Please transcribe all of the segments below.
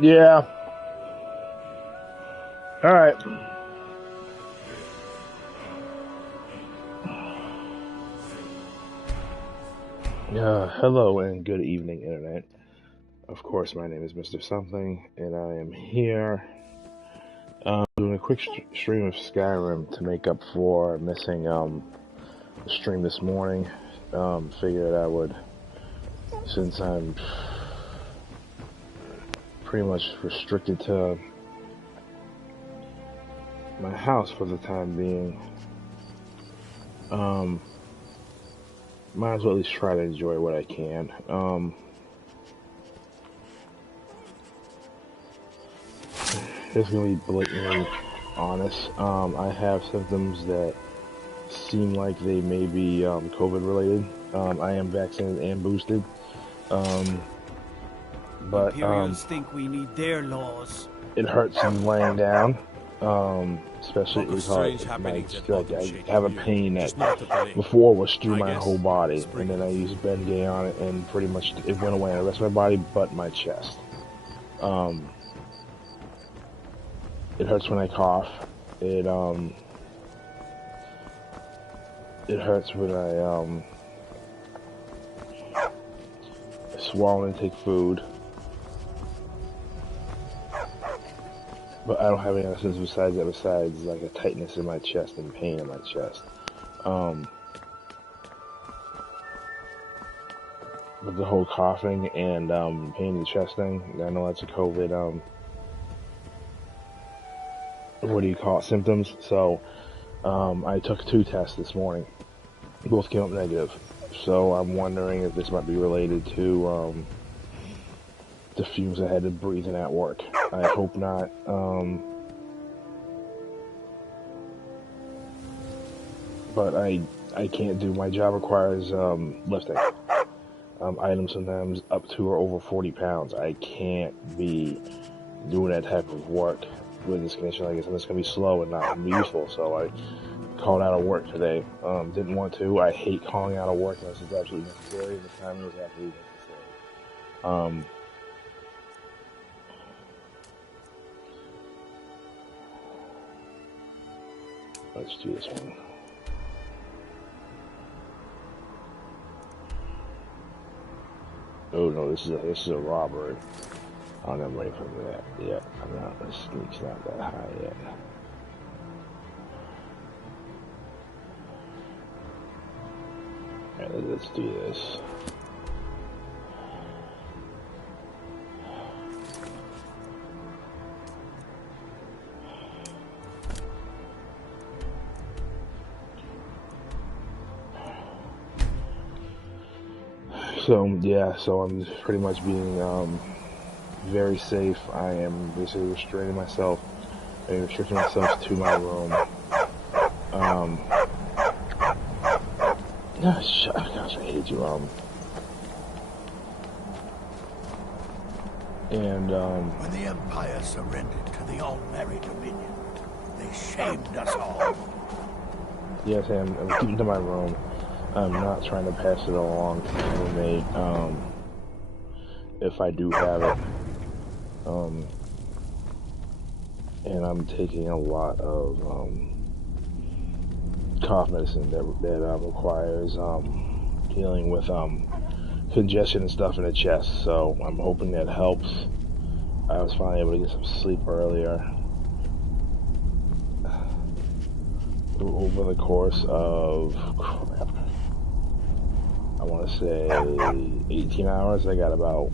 Yeah. Alright. Hello and good evening, Internet. Of course, my name is Mr. Something, and I am here doing a quick stream of Skyrim to make up for missing the stream this morning. Figured I would, since I'm pretty much restricted to my house for the time being, might as well at least try to enjoy what I can. Just gonna be blatantly honest. I have symptoms that seem like they may be COVID related. I am vaccinated and boosted. But Imperials think we need their laws. It hurts when laying down. Especially because I have a pain that before was through my whole body, and then I used Bengay on it, and pretty much it went away on the rest of my body but my chest. It hurts when I cough. It hurts when I swallow and take food. But I don't have any other symptoms besides that, besides like a tightness in my chest and pain in my chest. But the whole coughing and pain in the chest thing, I know that's a COVID, what do you call it, symptoms. So I took 2 tests this morning. Both came up negative. So I'm wondering if this might be related to the fumes I had to breathe in at work. I hope not. But I can't do, my job requires lifting. Items sometimes up to or over 40 pounds. I can't be doing that type of work with this condition. I guess I'm just gonna be slow and not useful. So I called out of work today. Didn't want to. I hate calling out of work unless it's absolutely necessary. The time was absolutely necessary. Let's do this one. Oh no, this is a robbery. I'm not ready for that yet. I'm not. The sneak's not that high yet. Alright, let's do this. So yeah, so I'm pretty much being very safe. I am basically restraining myself and restricting myself to my room. Gosh, I hate you. When the Empire surrendered to the All-Merry Dominion, they shamed us all. Yes, I'm keeping to my room. I'm not trying to pass it along to my roommate, if I do have it. And I'm taking a lot of cough medicine that requires dealing with congestion and stuff in the chest. So I'm hoping that helps. I was finally able to get some sleep earlier. Over the course of, crap, I want to say 18 hours. I got about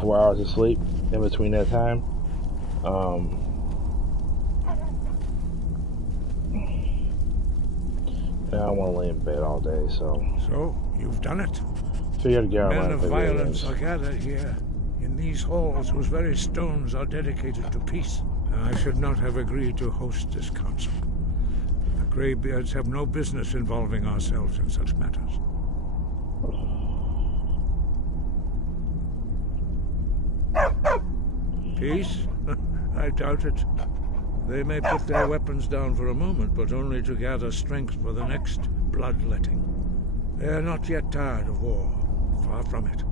4 hours of sleep in between that time. I don't want to lay in bed all day, so. So, you've done it. Figured I'd get out Men of violence are gathered here, in these halls whose very stones are dedicated to peace. I should not have agreed to host this council. The Greybeards have no business involving ourselves in such matters. Peace? I doubt it. They may put their weapons down for a moment, but only to gather strength for the next bloodletting. They are not yet tired of war. Far from it.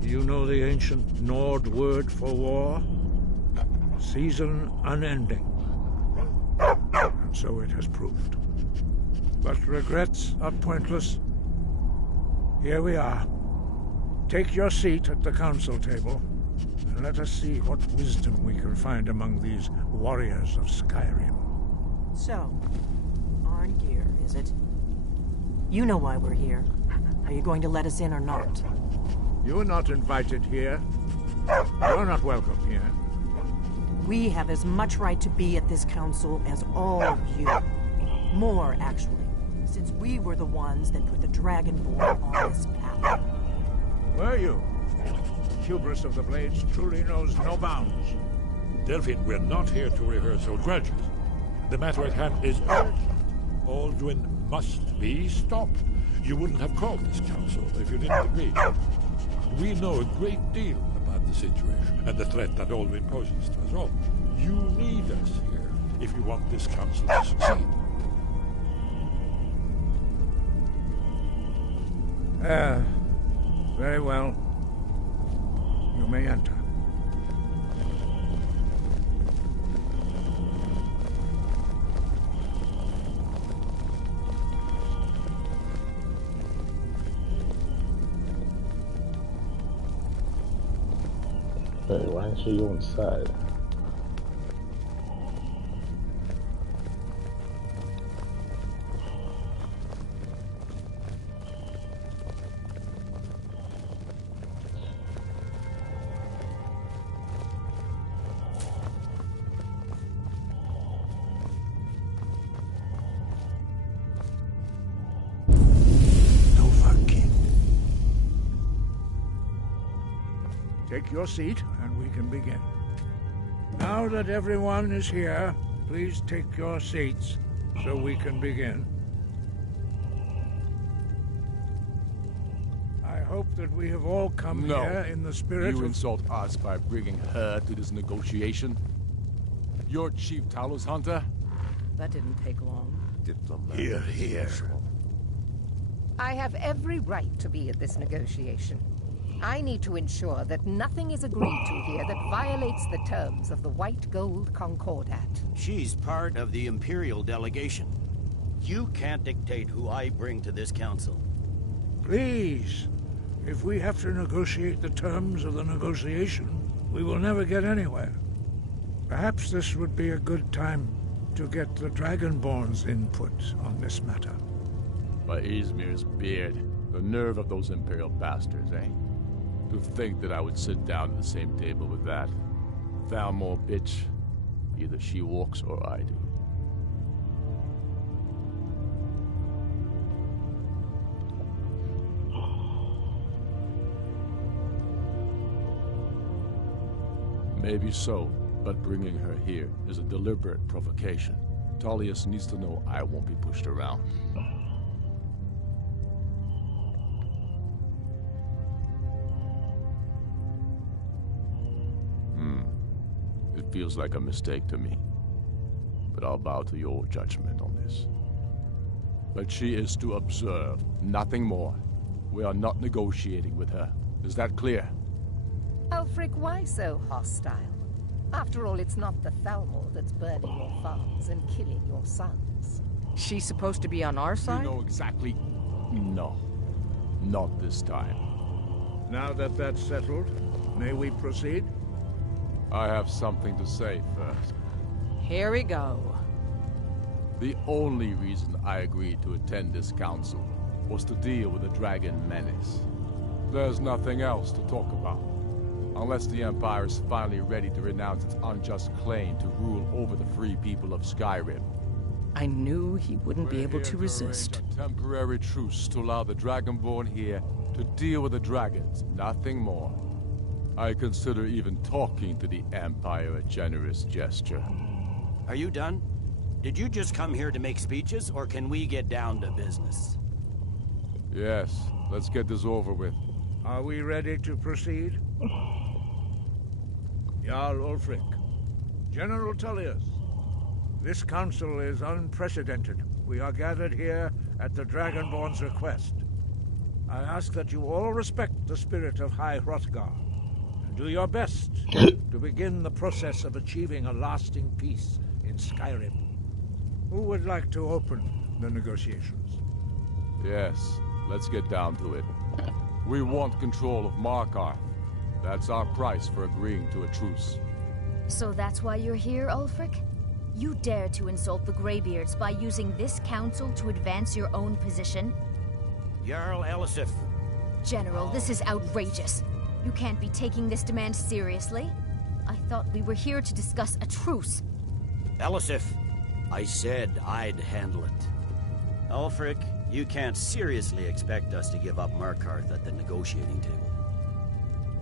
Do you know the ancient Nord word for war? Season unending. And so it has proved. But regrets are pointless. Here we are. Take your seat at the council table, and let us see what wisdom we can find among these warriors of Skyrim. So, Arngeir, is it? You know why we're here. Are you going to let us in or not? You are not invited here. You're not welcome here. We have as much right to be at this council as all of you. More, actually, since we were the ones that put the Dragonborn on this path. Were you? The hubris of the Blades truly knows no bounds. Delphine, we're not here to rehearse old grudges. The matter at hand is urgent. Aldrin must be stopped. You wouldn't have called this council if you didn't agree. We know a great deal about the situation and the threat that Aldrin poses to us all. You need us here if you want this council to succeed. Very well. You may enter. Hey, why didn't you go inside? Take your seat, and we can begin. Now that everyone is here, please take your seats, so we can begin. I hope that we have all come here in the spirit You of... insult us by bringing her to this negotiation? You're Chief Talos Hunter? That didn't take long. Here, here. I have every right to be at this negotiation. I need to ensure that nothing is agreed to here that violates the terms of the White Gold Concordat. She's part of the Imperial delegation. You can't dictate who I bring to this council. Please, if we have to negotiate the terms of the negotiation, we will never get anywhere. Perhaps this would be a good time to get the Dragonborn's input on this matter. By Izmir's beard, the nerve of those Imperial bastards, eh? To think that I would sit down at the same table with that. Thalmor bitch. Either she walks or I do. Maybe so, but bringing her here is a deliberate provocation. Tullius needs to know I won't be pushed around. It feels like a mistake to me, but I'll bow to your judgment on this. But she is to observe, nothing more. We are not negotiating with her. Is that clear? Ulfric, why so hostile? After all, it's not the Thalmor that's burning your farms and killing your sons. She's supposed to be on our You side? know exactly... No. Not this time. Now that that's settled, may we proceed? I have something to say first. Here we go. The only reason I agreed to attend this council was to deal with the dragon menace. There's nothing else to talk about. Unless the Empire is finally ready to renounce its unjust claim to rule over the free people of Skyrim. I knew he wouldn't be We're able here to resist. arrange a temporary truce to allow the Dragonborn here to deal with the dragons, nothing more. I consider even talking to the Empire a generous gesture. Are you done? Did you just come here to make speeches, or can we get down to business? Yes, let's get this over with. Are we ready to proceed? Jarl Ulfric, General Tullius, this council is unprecedented. We are gathered here at the Dragonborn's request. I ask that you all respect the spirit of High Hrothgar and do your best to begin the process of achieving a lasting peace in Skyrim. Who would like to open the negotiations? Yes, let's get down to it. We want control of Markarth. That's our price for agreeing to a truce. So that's why you're here, Ulfric? You dare to insult the Greybeards by using this council to advance your own position? Jarl Elisif. General, this is outrageous. You can't be taking this demand seriously. I thought we were here to discuss a truce. Elisif, I said I'd handle it. Ulfric, you can't seriously expect us to give up Markarth at the negotiating table.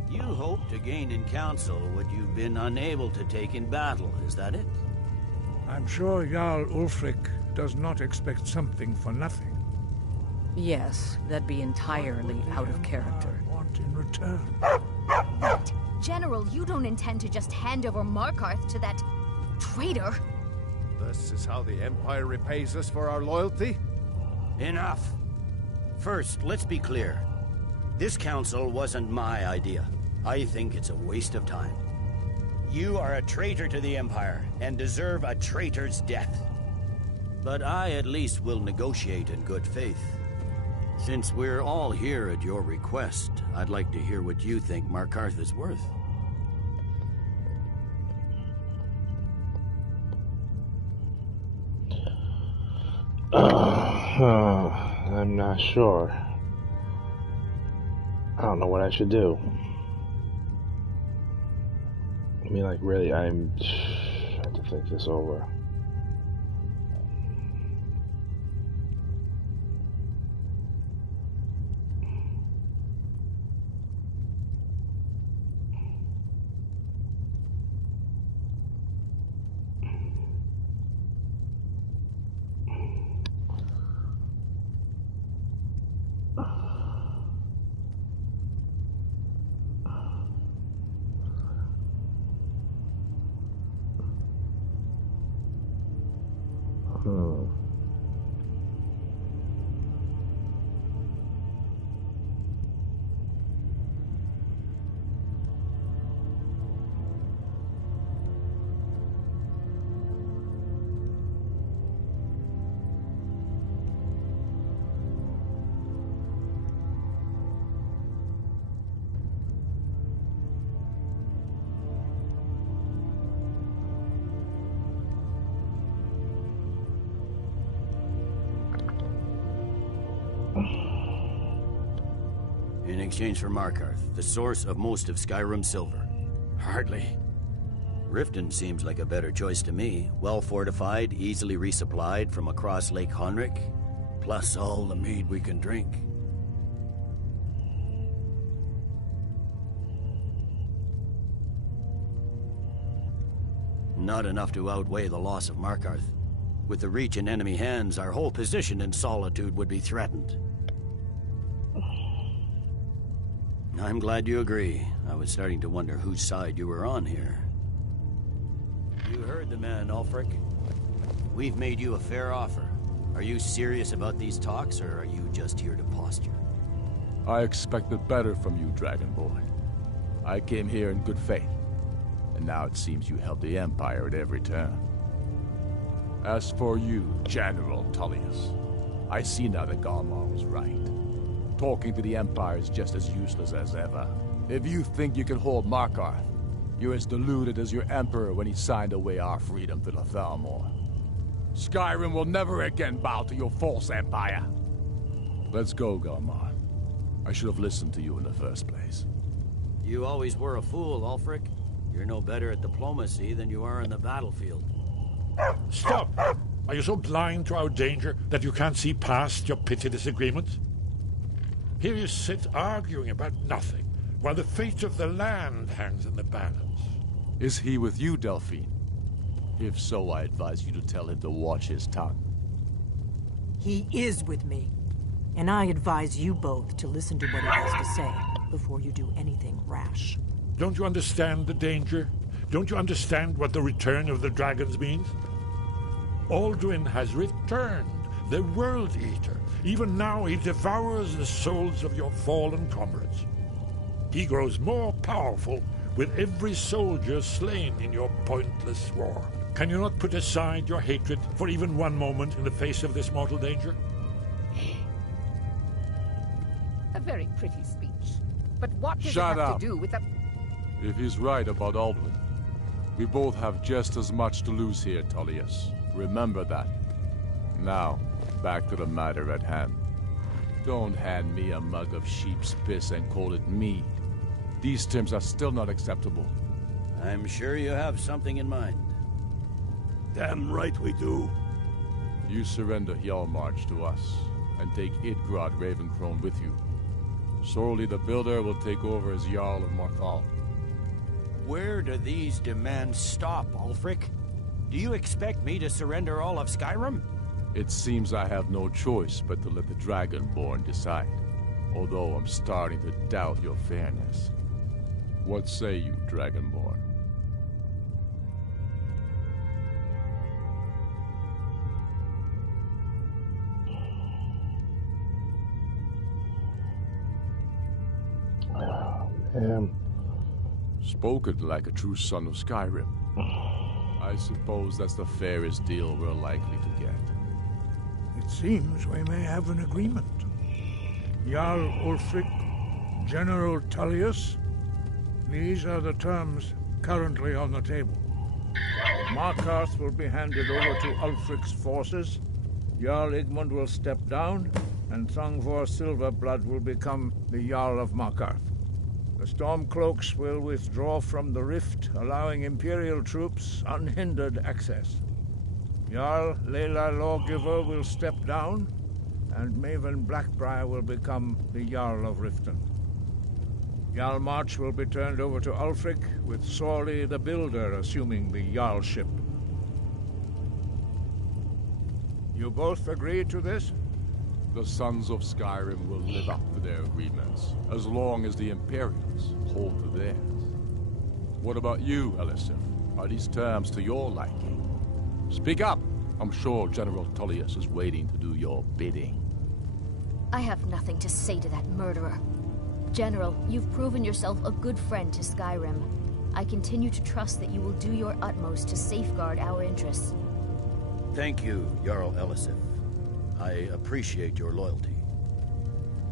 You hope to gain in council what you've been unable to take in battle, is that it? I'm sure Jarl Ulfric does not expect something for nothing. Yes, that'd be entirely out of character. Want in return? Wait, General, you don't intend to just hand over Markarth to that traitor? This is how the Empire repays us for our loyalty? Enough. First, let's be clear. This council wasn't my idea. I think it's a waste of time. You are a traitor to the Empire, and deserve a traitor's death. But I at least will negotiate in good faith. Since we're all here at your request, I'd like to hear what you think Markarth is worth. I'm not sure. I don't know what I should do. I mean, like, really, I have to think this over. In exchange for Markarth, the source of most of Skyrim's silver. Hardly. Riften seems like a better choice to me. Well fortified, easily resupplied from across Lake Honric, plus all the mead we can drink. Not enough to outweigh the loss of Markarth. With the Reach in enemy hands, our whole position in Solitude would be threatened. I'm glad you agree. I was starting to wonder whose side you were on here. You heard the man, Ulfric. We've made you a fair offer. Are you serious about these talks, or are you just here to posture? I expected better from you, Dragon Boy. I came here in good faith, and now it seems you help the Empire at every turn. As for you, General Tullius, I see now that Galmar was right. Talking to the Empire is just as useless as ever. If you think you can hold Markarth, you're as deluded as your Emperor when he signed away our freedom to the Thalmor. Skyrim will never again bow to your false empire. Let's go, Galmar. I should have listened to you in the first place. You always were a fool, Ulfric. You're no better at diplomacy than you are in the battlefield. Stop! Are you so blind to our danger that you can't see past your petty disagreements? Here you sit arguing about nothing, while the fate of the land hangs in the balance. Is he with you, Delphine? If so, I advise you to tell him to watch his tongue. He is with me. And I advise you both to listen to what he has to say before you do anything rash. Don't you understand the danger? Don't you understand what the return of the dragons means? Alduin has returned. the World Eater. Even now he devours the souls of your fallen comrades. He grows more powerful with every soldier slain in your pointless war. Can you not put aside your hatred for even one moment in the face of this mortal danger? A very pretty speech. But what does Shut it have up. to do with the... If he's right about Aldwin, we both have just as much to lose here, Tullius. Remember that. Now, back to the matter at hand. Don't hand me a mug of sheep's piss and call it mead. These terms are still not acceptable. I'm sure you have something in mind. Damn right we do. You surrender Hjalmarch to us, and take Idgrod Ravencrone with you. Sorely the Builder will take over as Jarl of Marthal. Where do these demands stop, Ulfric? Do you expect me to surrender all of Skyrim? It seems I have no choice but to let the Dragonborn decide, although I'm starting to doubt your fairness. What say you, Dragonborn? Spoken like a true son of Skyrim. I suppose that's the fairest deal we're likely to get. It seems we may have an agreement. Jarl Ulfric, General Tullius. These are the terms currently on the table. Markarth will be handed over to Ulfric's forces. Jarl Igmund will step down, and Thongvor Silverblood will become the Jarl of Markarth. The Stormcloaks will withdraw from the rift, allowing Imperial troops unhindered access. Jarl Leila Lawgiver will step down, and Maven Blackbriar will become the Jarl of Riften. Hjalmarch will be turned over to Ulfric, with Sorley the Builder assuming the Jarlship. You both agree to this? The Sons of Skyrim will live up to their agreements, as long as the Imperials hold to theirs. What about you, Elisif? Are these terms to your liking? Speak up! I'm sure General Tullius is waiting to do your bidding. I have nothing to say to that murderer. General, you've proven yourself a good friend to Skyrim. I continue to trust that you will do your utmost to safeguard our interests. Thank you, Jarl Elisif. I appreciate your loyalty.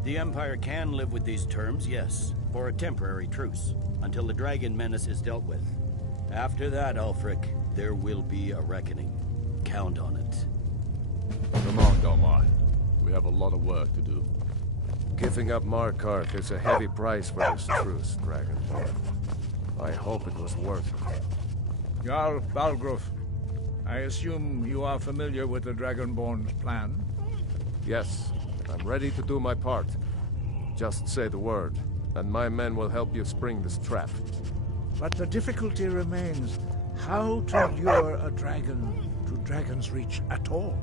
The Empire can live with these terms, yes, for a temporary truce, until the dragon menace is dealt with. After that, Ulfric, there will be a reckoning. Count on it. Come on, Galmar. We have a lot of work to do. Giving up Markarth is a heavy price for this truce, Dragonborn. I hope it was worth it. Jarl Balgruf, I assume you are familiar with the Dragonborn's plan? Yes, I'm ready to do my part. Just say the word, and my men will help you spring this trap. But the difficulty remains how to lure a dragon to Dragon's Reach at all.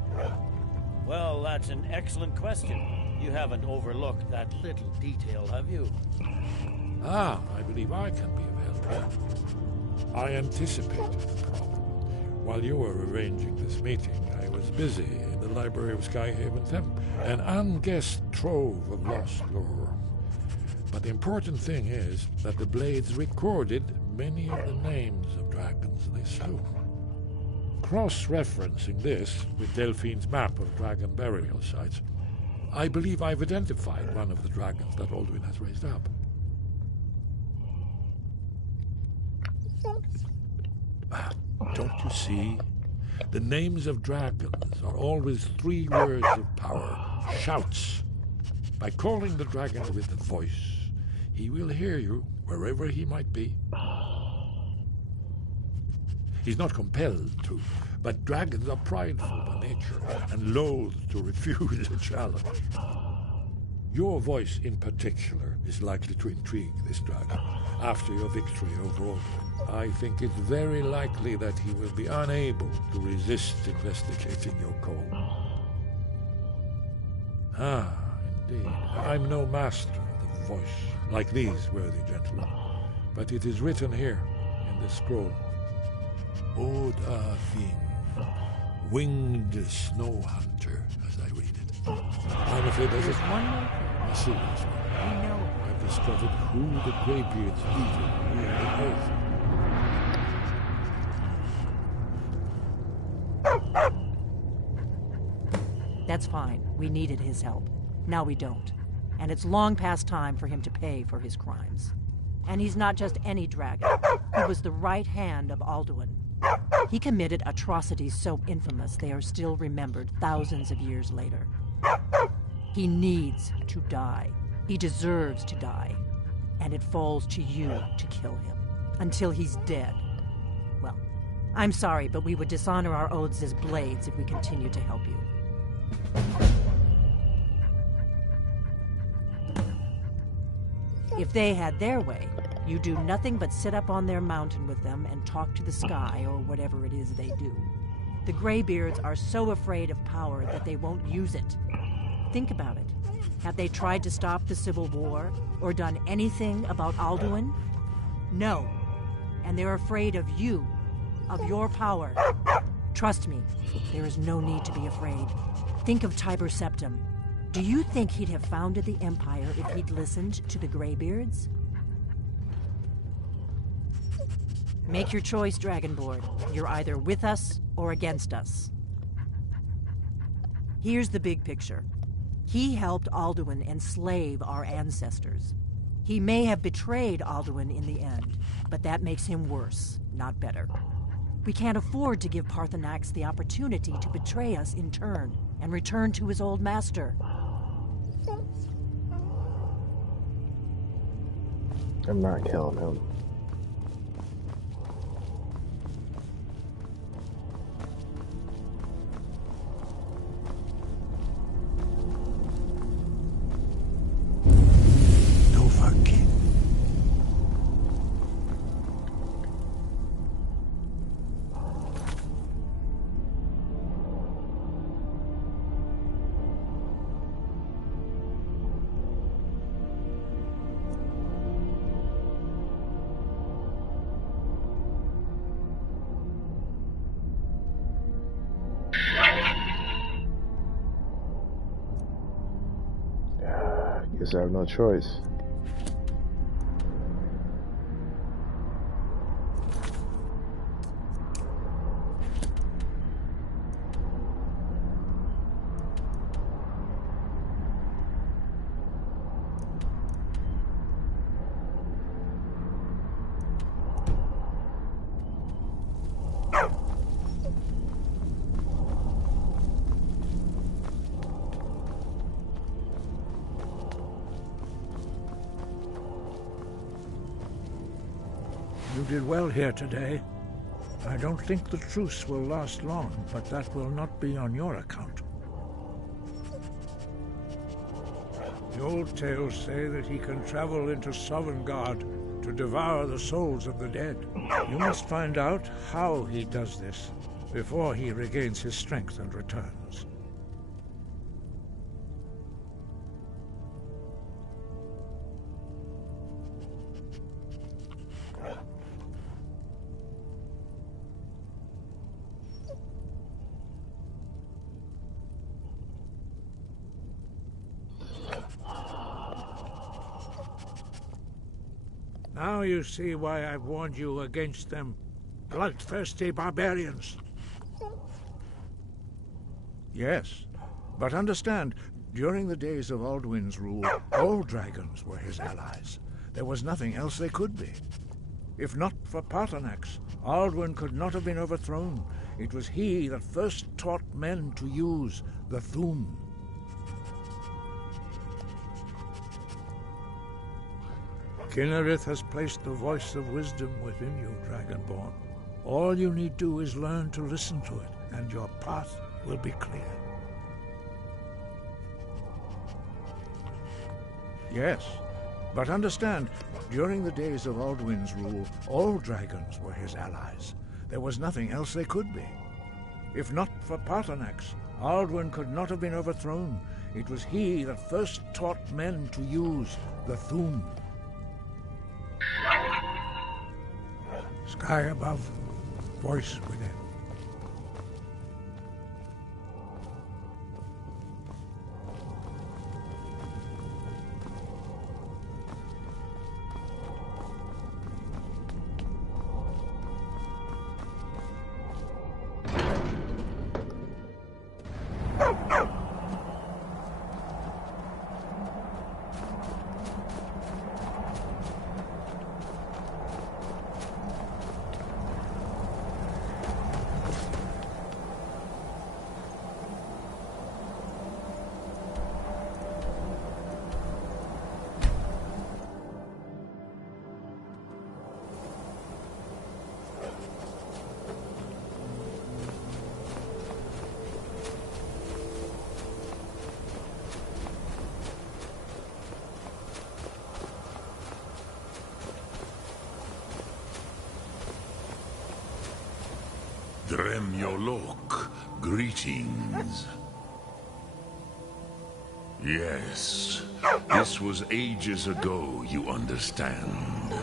Well, that's an excellent question. You haven't overlooked that little detail, have you? Ah, I believe I can be of help. I anticipated the problem. While you were arranging this meeting, I was busy in the library of Skyhaven Temple, an unguessed trove of lost lore. But the important thing is that the Blades recorded many of the names of dragons they slew. Cross-referencing this with Delphine's map of dragon burial sites, I believe I've identified one of the dragons that Alduin has raised up. Don't you see? The names of dragons are always 3 words of power, shouts. By calling the dragon with a voice, he will hear you wherever he might be. He's not compelled to, but dragons are prideful by nature and loath to refuse a challenge. Your voice in particular is likely to intrigue this dragon after your victory over Alduin. I think it's very likely that he will be unable to resist investigating your call. Ah, indeed. I'm no master of the voice, like these worthy gentlemen, but it is written here in this scroll. Oda Ving, winged snow hunter, as I I'm afraid there's There's one more I see. Yes. thing we know. I've discovered who the Greybeard's leader really is. That's fine. We needed his help. Now we don't. And it's long past time for him to pay for his crimes. And he's not just any dragon. He was the right hand of Alduin. He committed atrocities so infamous they are still remembered thousands of years later. He needs to die. He deserves to die. And it falls to you to kill him. Until he's dead. Well, I'm sorry, but we would dishonor our oaths as blades if we continued to help you. If they had their way, you do nothing but sit up on their mountain with them and talk to the sky or whatever it is they do. The Greybeards are so afraid of power that they won't use it. Think about it. Have they tried to stop the Civil War or done anything about Alduin? No. And they're afraid of you, of your power. Trust me, there is no need to be afraid. Think of Tiber Septim. Do you think he'd have founded the Empire if he'd listened to the Greybeards? Make your choice, Dragonborn. You're either with us or against us. Here's the big picture. He helped Alduin enslave our ancestors. He may have betrayed Alduin in the end, but that makes him worse, not better. We can't afford to give Parthenax the opportunity to betray us in turn and return to his old master. I'm not killing him. No fucking. Guess I have no choice. You did well here today. I don't think the truce will last long, but that will not be on your account. The old tales say that he can travel into Sovngarde to devour the souls of the dead. You must find out how he does this before he regains his strength and returns. Now you see why I've warned you against them bloodthirsty barbarians. Yes, but understand, during the days of Alduin's rule, all dragons were his allies. There was nothing else they could be. If not for Parthenax, Alduin could not have been overthrown. It was he that first taught men to use the Thu'um. Kinnereth has placed the voice of wisdom within you, Dragonborn. All you need do is learn to listen to it, and your path will be clear. Yes, but understand, during the days of Alduin's rule, all dragons were his allies. There was nothing else they could be. If not for Parthenax, Alduin could not have been overthrown. It was he that first taught men to use the Thu'um. Sky above, voice within. Dremyolok, greetings. Yes, this was ages ago, you understand.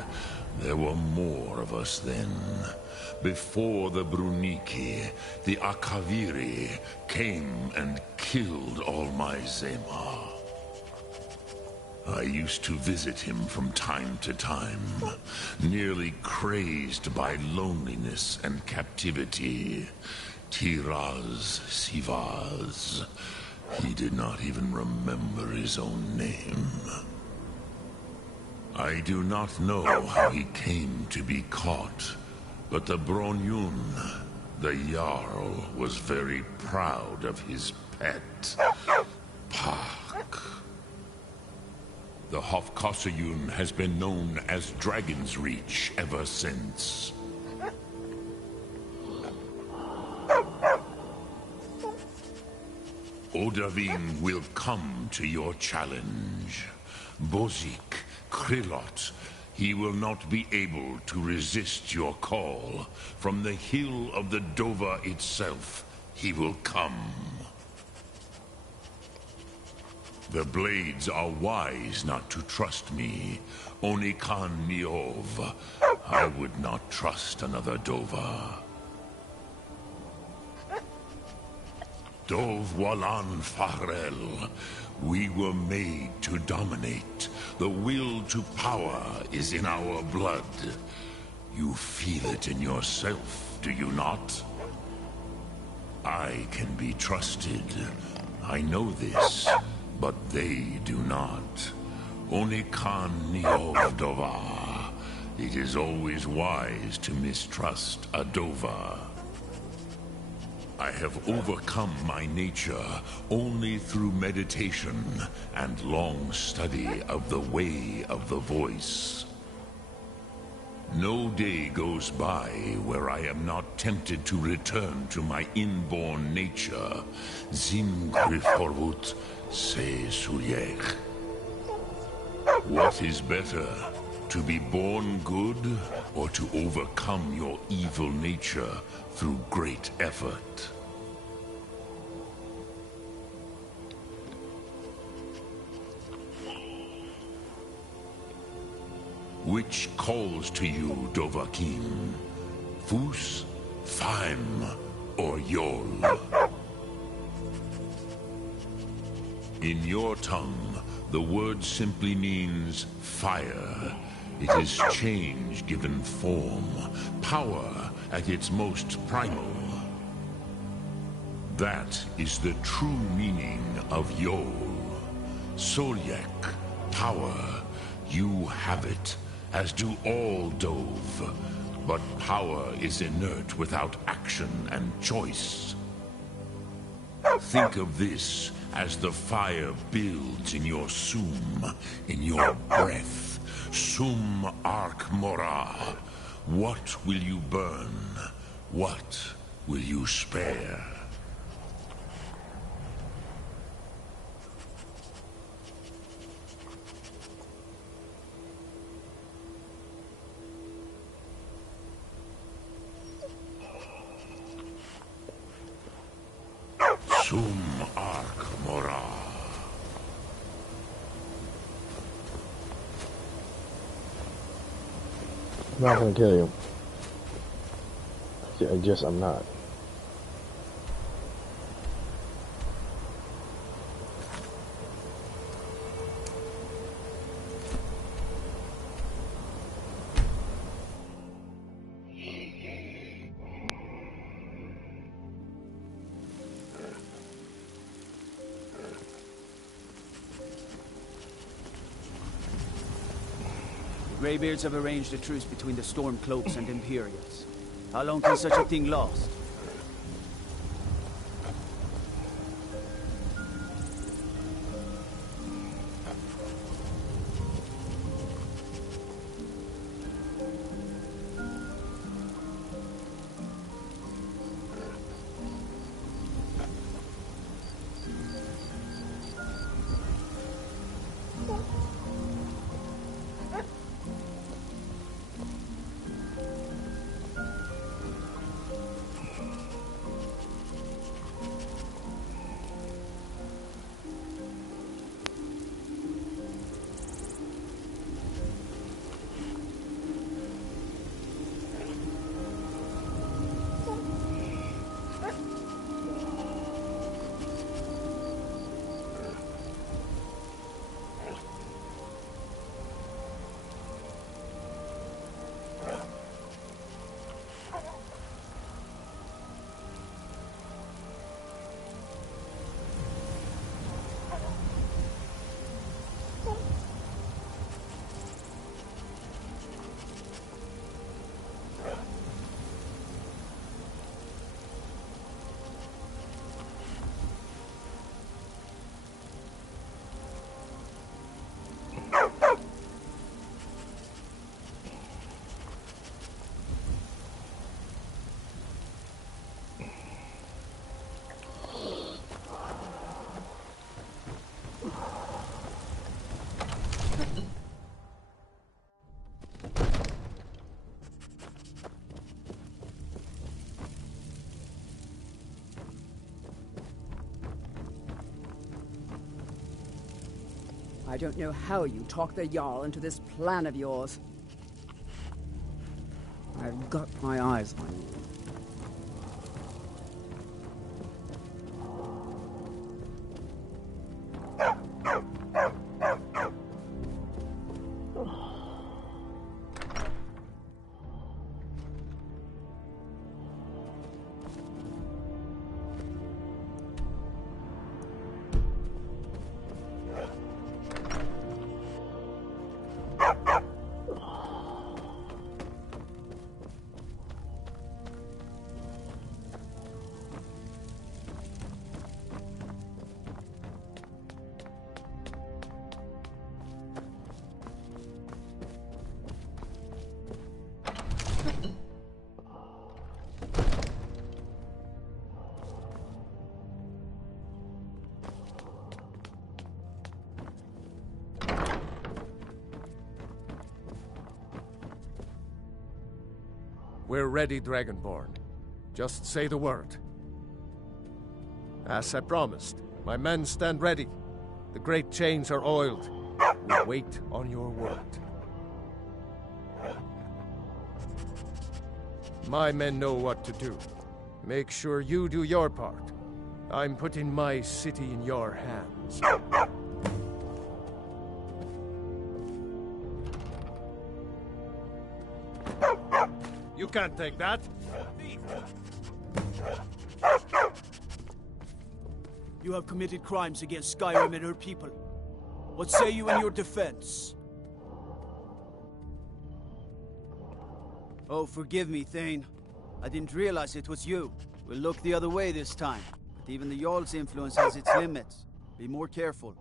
There were more of us then. Before the Bruniki, the Akaviri came and killed all my Zema. I used to visit him from time to time, nearly crazed by loneliness and captivity. Tiraz Sivaz. He did not even remember his own name. I do not know how he came to be caught, but the Bronyun, the Jarl, was very proud of his pet, Pak. The Hofkossayun has been known as Dragon's Reach ever since. Odahviing will come to your challenge. Bozik, Krillot, he will not be able to resist your call. From the hill of the Dova itself, he will come. The Blades are wise not to trust me. Onikan Niov. I would not trust another Dova. Dov Walan Farel. We were made to dominate. The will to power is in our blood. You feel it in yourself, do you not? I can be trusted. I know this, but they do not. Onikan Niovdova. It is always wise to mistrust a Dova. I have overcome my nature only through meditation and long study of the way of the voice. No day goes by where I am not tempted to return to my inborn nature. Zimgriforvut se suyech. What is better, to be born good or to overcome your evil nature through great effort? Which calls to you, Dovahkiin? Fus, Faim, or Yol? In your tongue, the word simply means fire. It is change given form, power at its most primal. That is the true meaning of Yol. Solyek, power. You have it, as do all Dove. But power is inert without action and choice. Think of this as the fire builds in your sum, in your breath. Sum Ark Mora. What will you burn? What will you spare? Sum Ark Mora. I'm not gonna kill you. I'm not. Greybeards have arranged a truce between the Stormcloaks and Imperials. How long can such a thing last? I don't know how you talk the Jarl into this plan of yours. I've got my eyes on you. We're ready, Dragonborn. Just say the word. As I promised, my men stand ready. The great chains are oiled. We wait on your word. My men know what to do. Make sure you do your part. I'm putting my city in your hands. You can't take that. You have committed crimes against Skyrim and her people. What say you in your defense? Oh, forgive me, Thane. I didn't realize it was you. We'll look the other way this time. But even the Jarl's influence has its limits. Be more careful.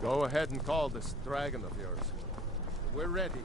Go ahead and call this dragon of yours. We're ready.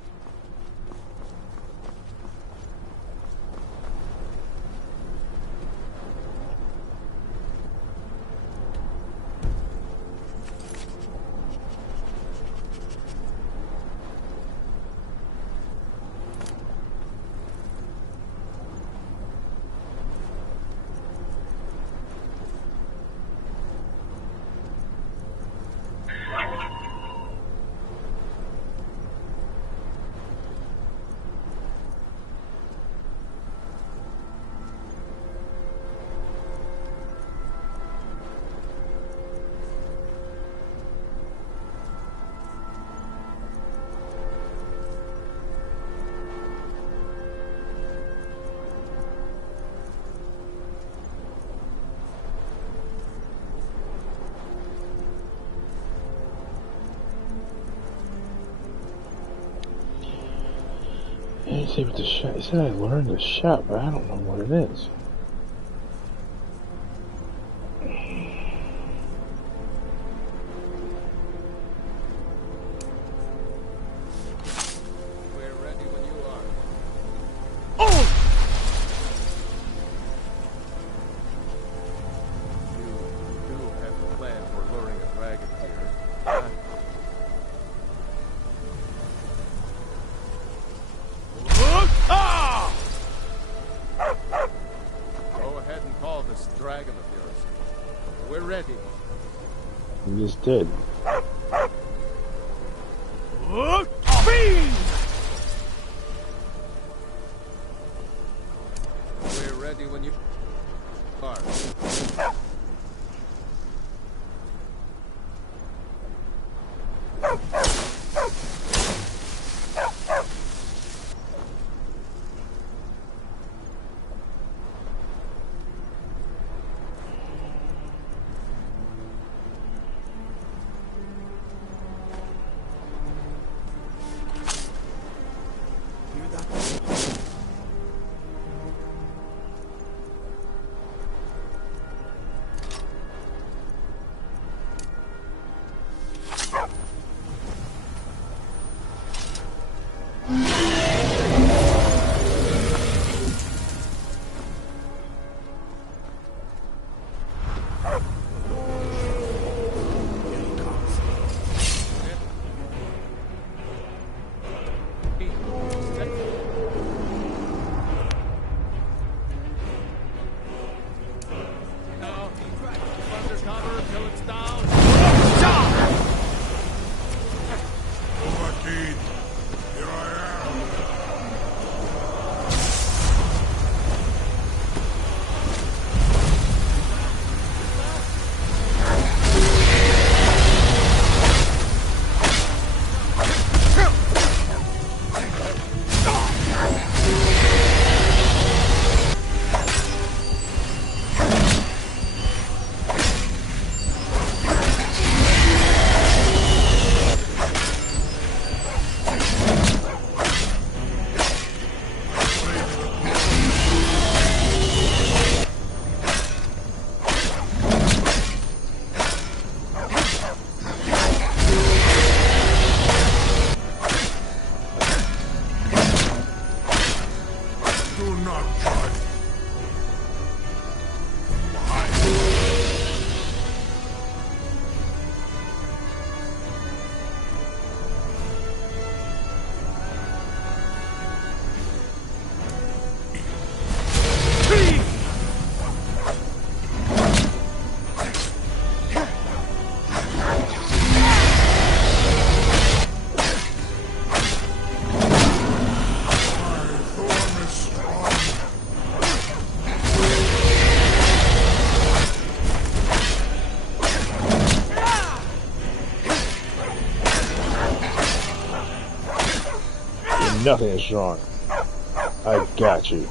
He said with the shop. He said I learned the shop, but I don't know what it is. We're ready when you are. Oh! You do have a plan for luring a dragon here. Huh? Go ahead and call this dragon of yours. We're ready. You just did. We're ready when you are. Nothing is strong. I got you.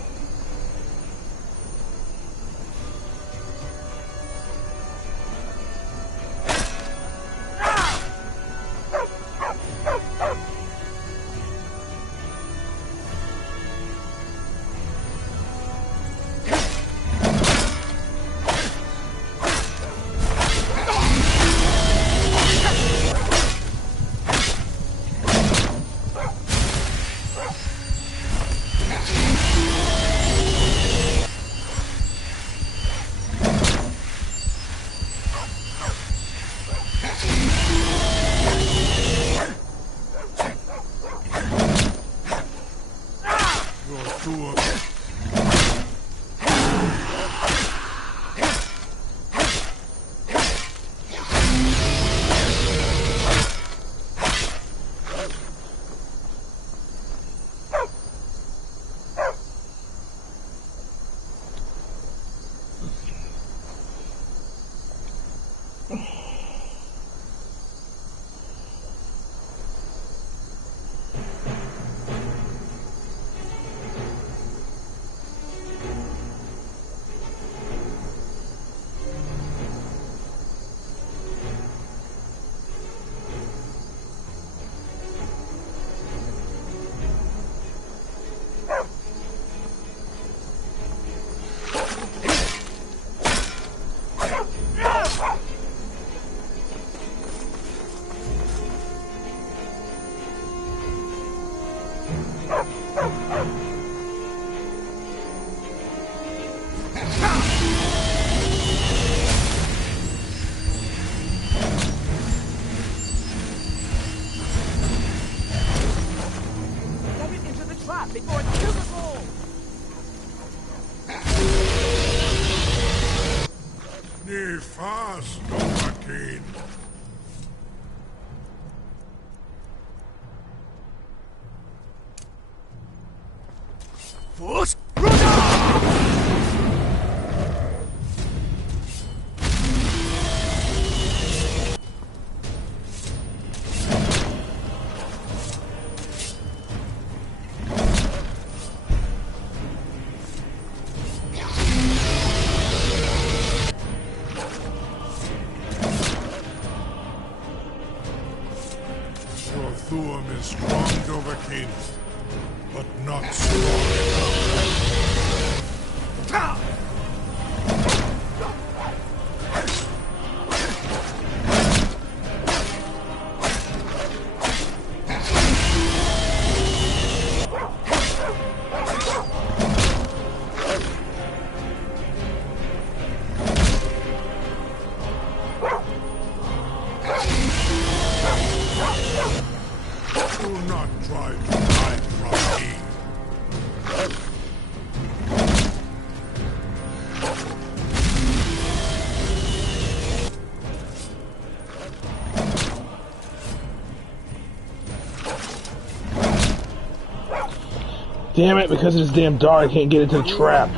Damn it, because it's damn dark, I can't get into the trap.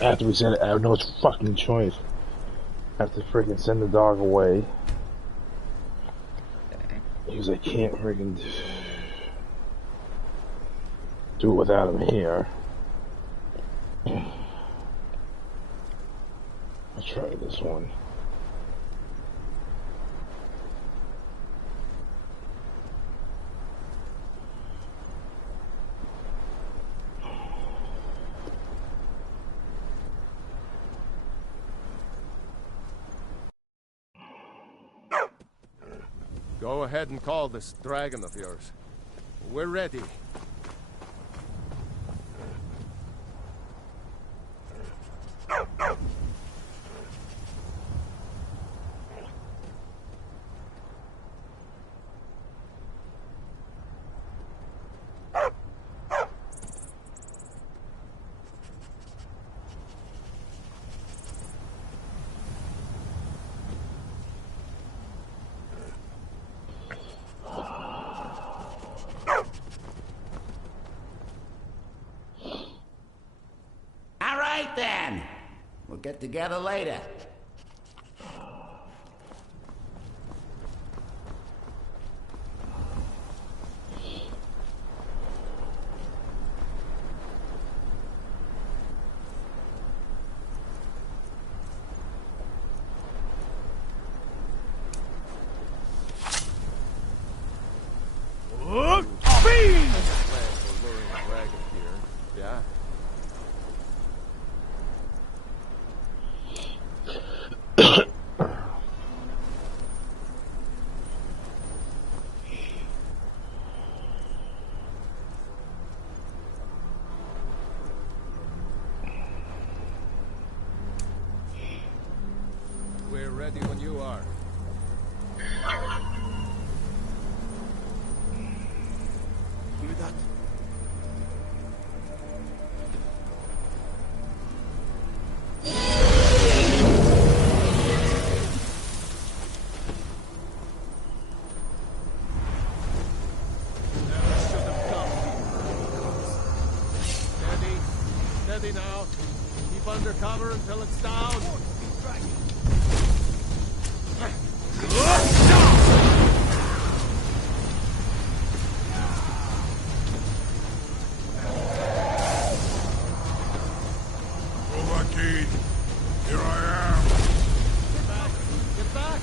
After we said it, I have no fucking choice. I have to freaking send the dog away. Because I can't freaking do it without him here. Let's try this one. Go ahead and call this dragon of yours. We're ready. Then we'll get together later. We're ready when you are. Hear that? Steady now. Keep under cover until it's down. Here I am. Get back! Get back!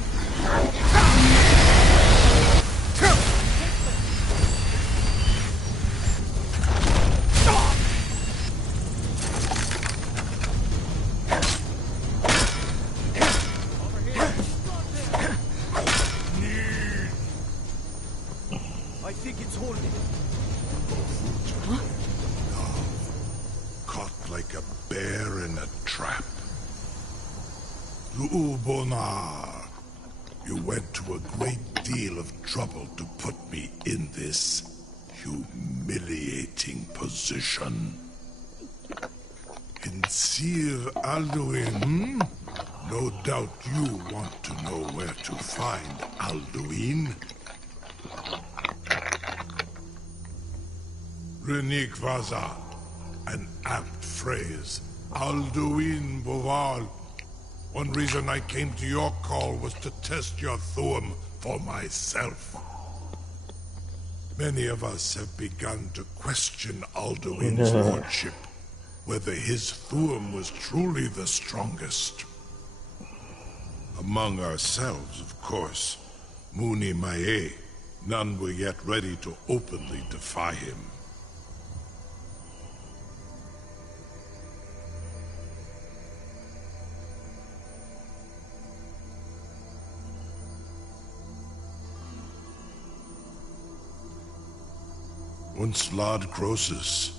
I think it's holding. Caught like a bear in a trap. Lu'ubonar, you went to a great deal of trouble to put me in this humiliating position. Sincere Alduin, no doubt you want to know where to find Alduin. Renik Vaza, an apt phrase. Alduin Boval. One reason I came to your call was to test your Thuum for myself. Many of us have begun to question Alduin's lordship, whether his Thuum was truly the strongest. Among ourselves, of course, Muni Mae, none were yet ready to openly defy him. Once Lord Croesus,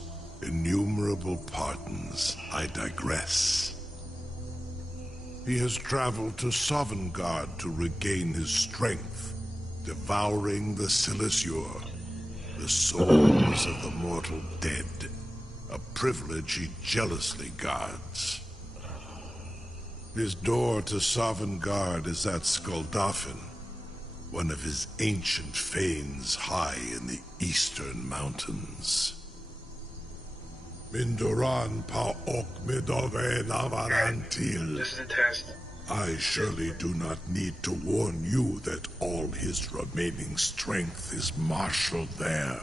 innumerable pardons, I digress. He has traveled to Sovngarde to regain his strength, devouring the Silesure, the souls of the mortal dead, a privilege he jealously guards. His door to Sovngarde is at Skuldafn, one of his ancient fanes high in the eastern mountains. Mindoran pa ok midove navarantil. This is a test. I surely do not need to warn you that all his remaining strength is marshaled there.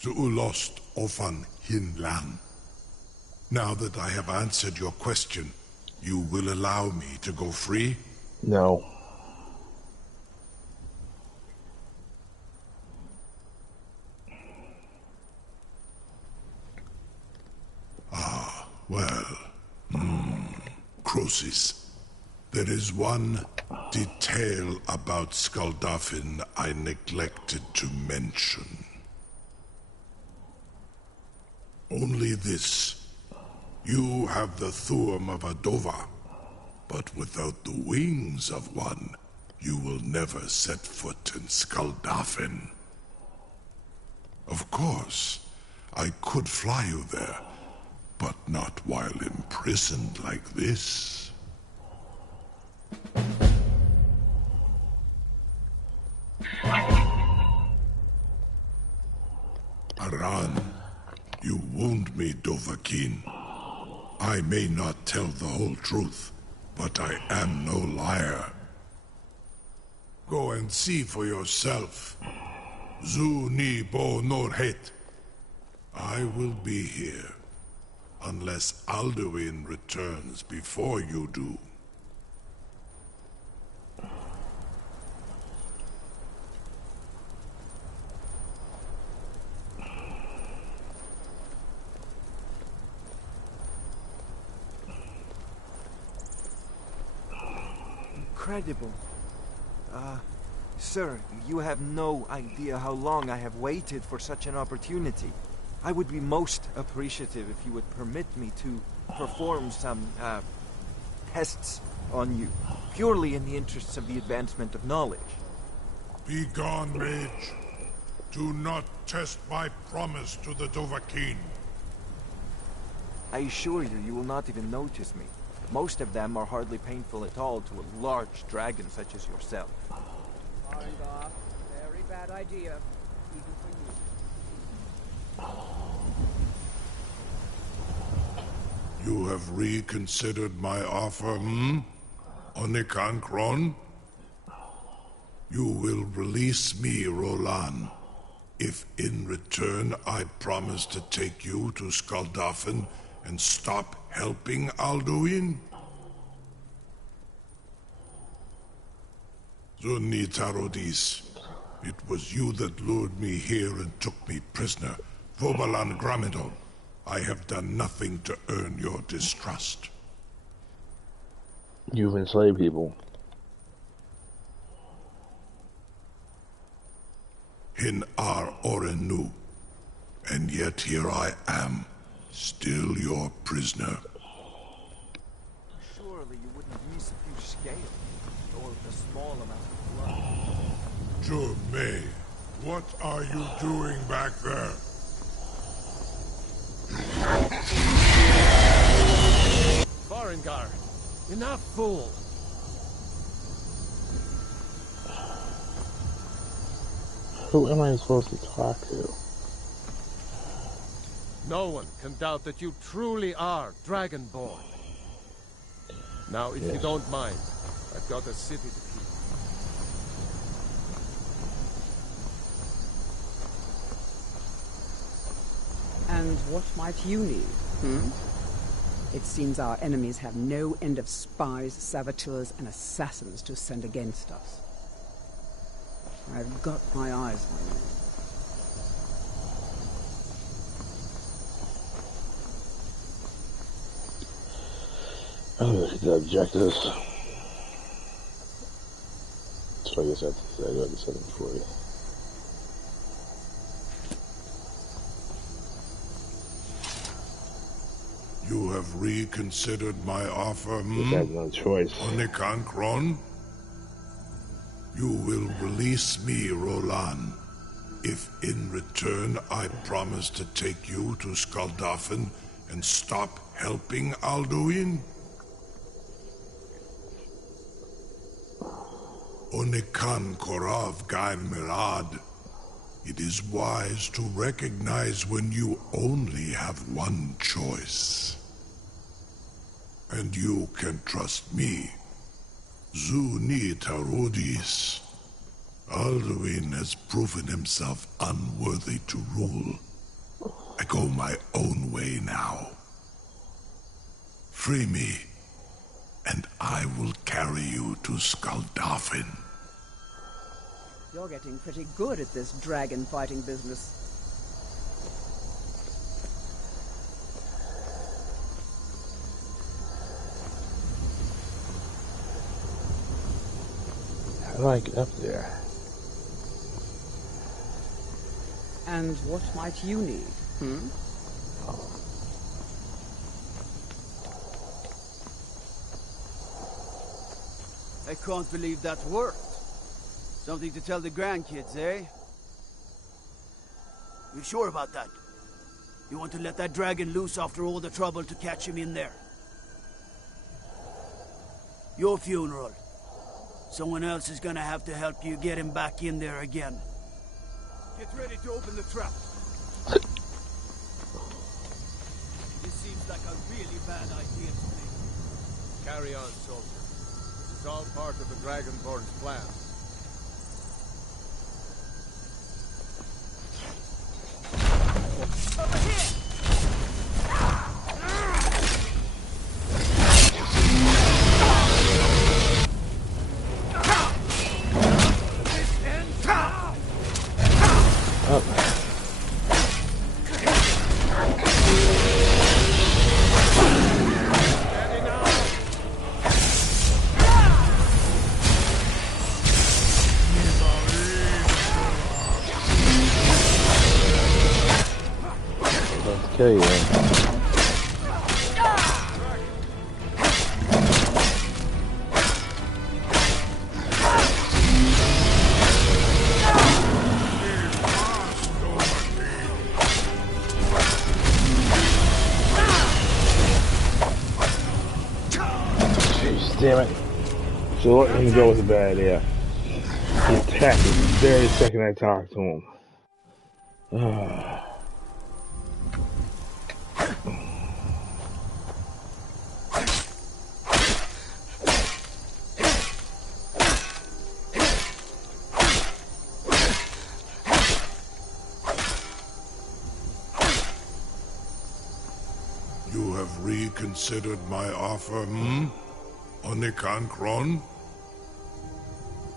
Zuulost ofan hinlan. Now that I have answered your question, you will allow me to go free? No. Ah, well. Croesus, there is one detail about Skaldafin I neglected to mention. Only this. You have the Thuum of a Dova, but without the wings of one, you will never set foot in Skaldafin. Of course, I could fly you there, but not while imprisoned like this. Aran, you wound me, Dovahkiin. I may not tell the whole truth, but I am no liar. Go and see for yourself. Zu ni bo norhet. I will be here, unless Alduin returns before you do. Incredible. Sir, you have no idea how long I have waited for such an opportunity. I would be most appreciative if you would permit me to perform some, tests on you, purely in the interests of the advancement of knowledge. Be gone, mage. Do not test my promise to the Dovahkiin. I assure you, you will not even notice me. Most of them are hardly painful at all to a large dragon such as yourself. Very bad idea, even for you. You have reconsidered my offer, Onikan Kron? You will release me, Rolan, if in return I promise to take you to Skaldafin and stop helping Alduin? Zunni Tarodis, it was you that lured me here and took me prisoner. Vobalan Gramidon, I have done nothing to earn your distrust. You've enslaved people. In Ar Orenu, and yet here I am, still your prisoner. Surely you wouldn't miss a few scales, or a small amount of blood. Jurmei, what are you doing back there? Farengar, enough, fool! Who am I supposed to talk to? No one can doubt that you truly are Dragonborn. Now, if you don't mind, I've got a city to keep. And what might you need, It seems our enemies have no end of spies, saboteurs, and assassins to send against us. I've got my eyes on you. The objectives. So I guess that's I got the 740. You have reconsidered my offer, You have no choice. Onikan Kron? You will release me, Rolan, if in return I promise to take you to Skaldafin and stop helping Alduin? Onikan Korav Gain Mirad. It is wise to recognize when you only have one choice. And you can trust me. Zuni Tarudis. Alduin has proven himself unworthy to rule. I go my own way now. Free me, and I will carry you to Skaldafin. You're getting pretty good at this dragon fighting business. How do I get up there? And what might you need, I can't believe that worked. Something to tell the grandkids, eh? You sure about that? You want to let that dragon loose after all the trouble to catch him in there? Your funeral. Someone else is gonna have to help you get him back in there again. Get ready to open the trap. This seems like a really bad idea to me. Carry on, soldier. This is all part of the Dragonborn's plan. Over here! Okay, yeah. Damn it. So letting him go was a bad idea. He attacked me the very second I talked to him. You have reconsidered my offer, Onikan Kron?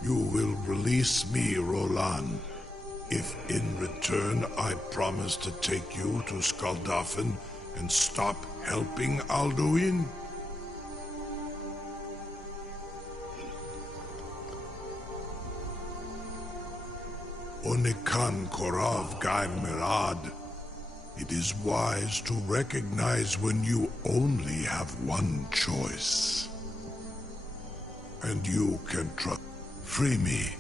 You will release me, Roland, if in return I promise to take you to Skaldafin and stop helping Alduin? Onikan Korav Gain Mirad. It is wise to recognize when you only have one choice. And you can trust. Free me,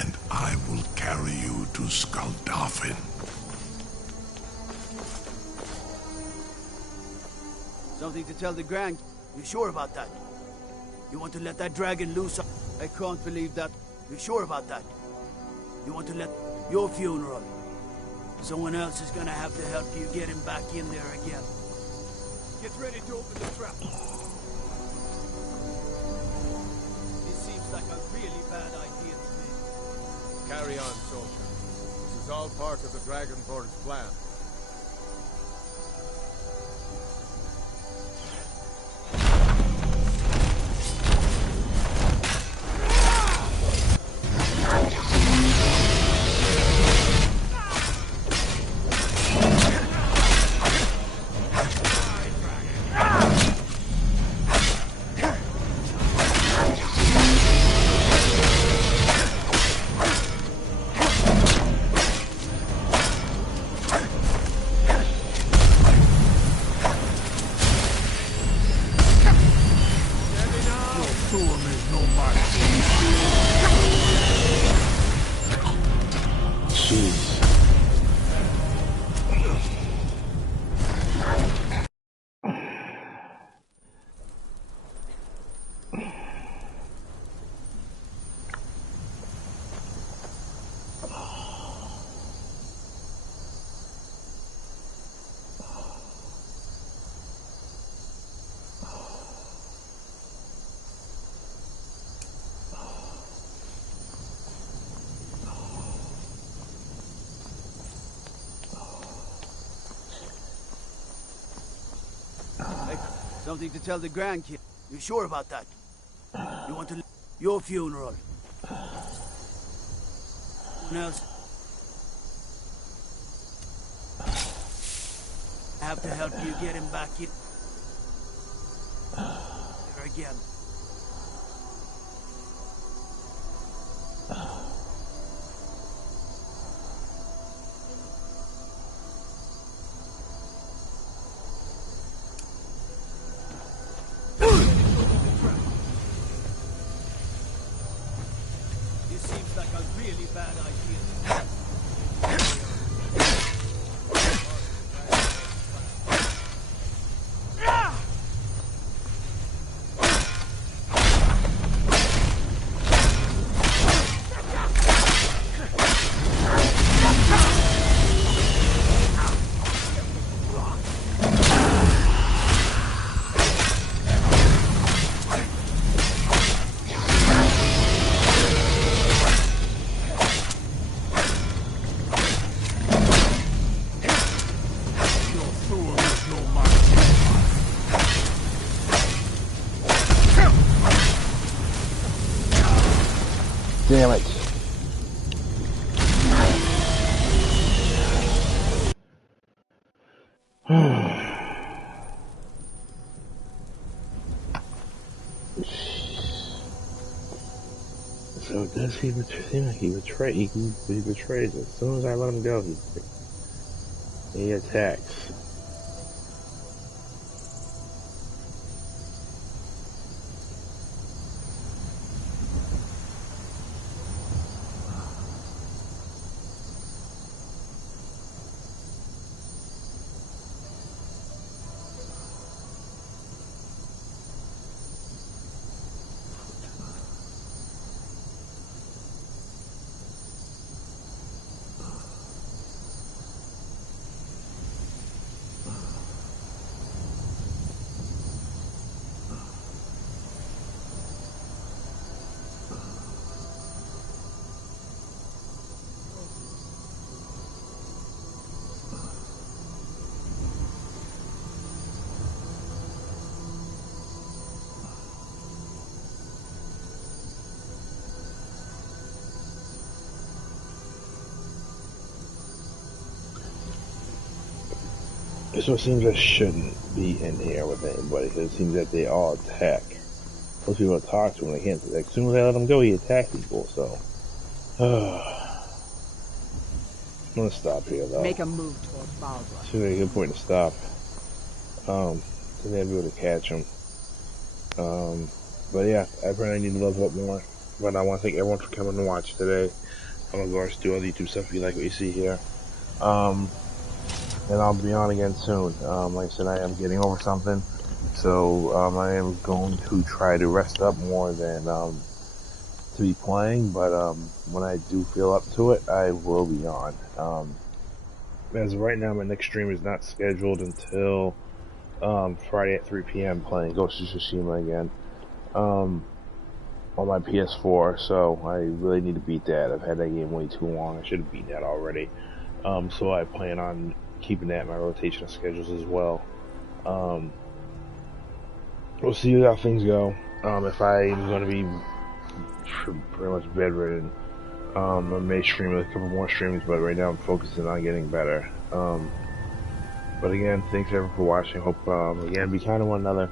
and I will carry you to Skaldafin. Something to tell the grand... You sure about that? You want to let that dragon loose? I can't believe that. You sure about that? You want to let... Your funeral. Someone else is gonna have to help you get him back in there again. Get ready to open the trap. This seems like a really bad idea to me. Carry on, soldier. This is all part of the Dragonborn's plan. Something to tell the grandkid. You sure about that? You want to... Your funeral. Who else? I have to help you get him back in. There again. This seems like a really bad idea. Damn it. So does he betray? He betrays. As soon as I let him go, he attacks. So it seems I shouldn't be in here with anybody, because it seems that they all attack. Most people talk to him, they can't attack. As soon as I let him go, he attacks people, so... I'm gonna stop here, though. Make a move towards Baldwin. It's a good point to stop. To be able to catch him. But yeah, I probably need to level up more. But I want to thank everyone for coming to watch today. I'm gonna go do all the YouTube stuff if you like what you see here. And I'll be on again soon. Like I said, I am getting over something, so I am going to try to rest up more than to be playing. But when I do feel up to it, I will be on. As of right now, my next stream is not scheduled until Friday at 3 p.m. playing Ghost of Tsushima again on my PS4. So I really need to beat that. I've had that game way too long. I should have beaten that already. So I plan on keeping that in my rotation of schedules as well. We'll see how things go. If I'm going to be pretty much bedridden, I may stream a couple more streams, but right now I'm focusing on getting better. But again, thanks everyone for watching. Hope, again, be kind to one another.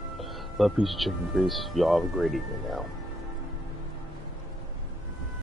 Love, peace, and chicken grease. Y'all have a great evening now.